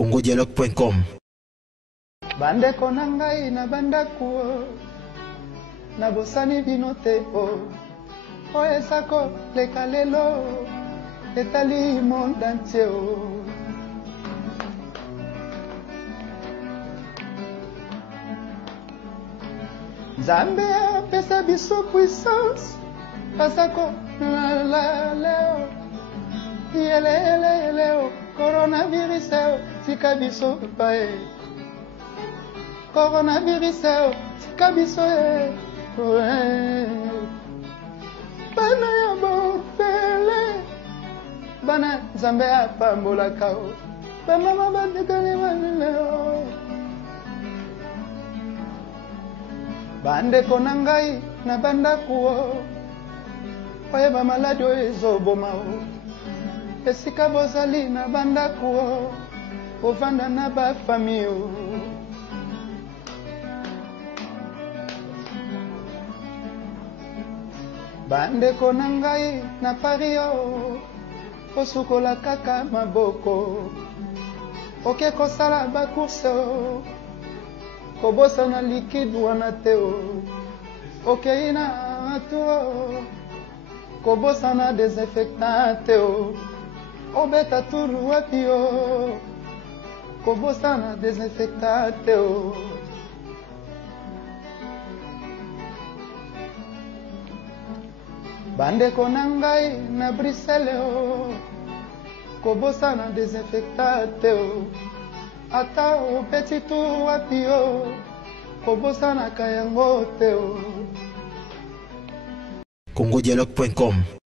congodialogue.com. Bandeko na ngai na bandako na bosani bino te o ezako leka lelo etali monde entier Nzambe apesa biso puissance pasako la leo yele coronavirus tika biso pae coronavirus tika biso bana ya bofele bana Nzambe apambola kao bamama bandekane baneleo bandeko na ngai na bandako oyeba maladi oyo ezoboma esika bozali na bandako ovanda na bafami bandeko na ngai na Paris osukola kaka maboko oke kosala bakurse kobosana liquide wana te okei na tour kobosana désinfectant te obeta turu wapi kobosana désinfectant te bandeko na ngai na Bruxelles kobosana désinfectant te ata opeti turu wapi kobosana kayango te congodialogue.com.